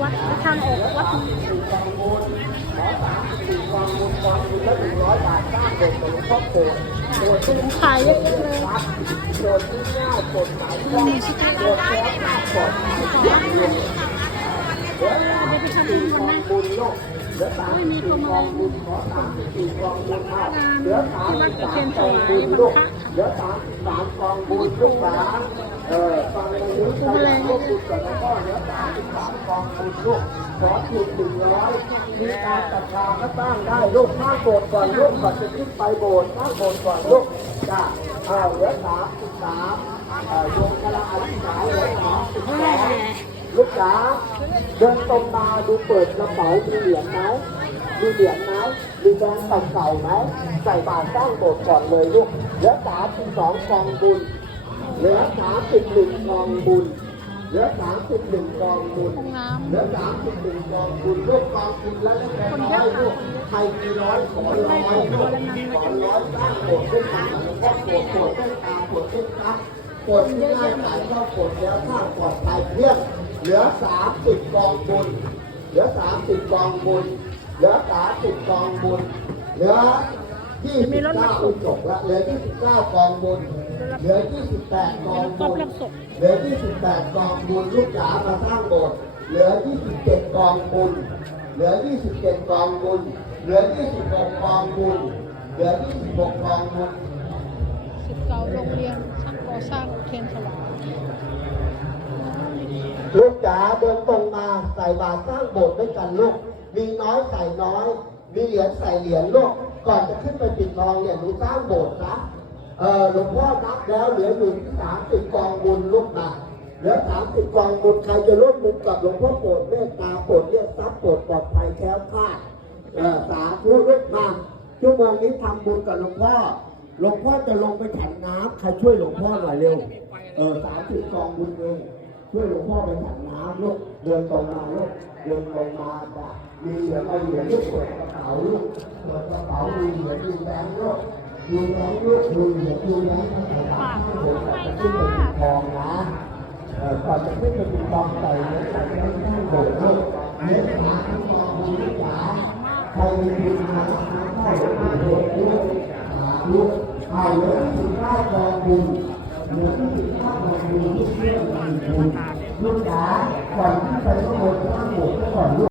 วัดทางออกวัดทุ่งขามสิบสี่กองบุญกองบุญละหนึ่งร้อยบาทสางเด็กหลวดที่ขายอะๆเลยรับโปรดที่ง่ายโปรดสายคล่องโปรดแก้ขาดปลอดภัยอย่างเดี๋ยวสามสิบสี่งบุญลูกเดี๋ยวสามสิบสี่กองบุญขอสามสิบสี่กองบุญเอาเดี๋ยวสามสิบสามกองบุญลูกเดี๋ยวสามสามกองบุญลูกหลานเออฟังตรงนี้ใครอยากร่วมบุญกับหลวงพ่อเดี๋ยวสาม องบุญลูกขอถูกหนึ่งร้อยมีการศรัทธาก็ตั้งได้ลูกสร้างโบสถ์ก่อนลูกก่อนจะขึ้นไปโบสถ์สร้างโบสถ์ก่อนลูกจ้าเอาเหลือสามสิบสามอ่อโยมกำลังอธิษฐานเหลือสามสิบสองลูกจ๋าเดินตรงมาดูเปิดกระเป๋ามีเหรียญไหมมีเหรียญไหมมีแบงค์เก่าๆไหมใส่บาตรสร้างโบสถ์ก่อนเลยลูกเหลือสามสิบสองกองบุญเหลือสามสิบหนึ่งกองบุญ เหลือสามสิบหนึ่งกองบุญห้องน้เหลือสามสิบหนึ่งกองบุญลูกกองบุญแล้วเล็กๆน้อยลูกใครมีร้อยขอร้อยลูกขอร้อยสร้างโบสถ์ด้วยกันหลวงพ่อโปรดโปรดด้วยตาโปรดด้วยตาโปรดที่ง่ายขายเข้าโปรดแล้วสร้างปลอดภัยเพียงเหลือสามสิบกองบุญเหลือสามสิบกองบุญเหลือสามสิบกองบุญเหลือยี่สิบเก้าอุจกละเหลือยี่สิบเก้ากองบุญ เหลือยี่สิบแปดกองบุญเหลือ 28 กองบุญลูกจ๋ามาสร้างโบสถ์เหลือ 27 กองบุญเหลือ 27 กองบุญเหลือ 26 กองบุญเหลือ 26 กองบุญำสิบเก้าโรงเรียนช่างก่อสร้างเทียนสว่างลูกจ๋าเดินตรงมาใส่บาตรสร้างโบสถ์ด้วยกันลูกมีน้อยใส่น้อย มีเหรียญใส่เหรียญลูกก่อนจะขึ้นไปปิดทองเนี่ยหนูสร้างโบสถ์นะ เออหลวงพ่อนับแล้วเหลืออยู่ที่สามสิบกองบุญลูกนะเหลือสามสิบกองบุญใครจะร่วมบุญกับหลวงพ่อโปรดเมตตาโปรดเรียกทรัพย์โปรดปลอดภัยแคล้วคลาดเออสาธุลูกมาชั่วโมงนี้ทำบุญกับหลวงพ่อหลวงพ่อจะลงไปฉันน้ำใครช่วยหลวงพ่อหน่อยเร็ว เออสามสิบกองบุญเองช่วยหลวงพ่อไปฉันน้ำลูกเดินตรงมาลูกเดินตรงมาจ้ะมีเหรียญเอาเหรียญลูกเปิดกระเป๋าลูกเปิดกระเป๋ามีเหรียญมีแบง ค์ลูกมีแบงลูกมีเหรียญมีแบงทั้งหงหมดจะขึ้นไปปิดทองนะก่อนจะขึ้นไปปิดทองใส่เหรียญใส่แบงค์ทั้งหมดลูกเหรียญหาทั้งกองบุญลูกจ๋าใครมีบุญมาเข้าหลวงพ่อลูกหาลูกเอาเหรียญสิบเก้ากองบุญเหลือที่ข้านาทีที่เชื่อมกันบุญลูกจ๋าก่อนที่ไปข้างบนข้างบนก่อนลูก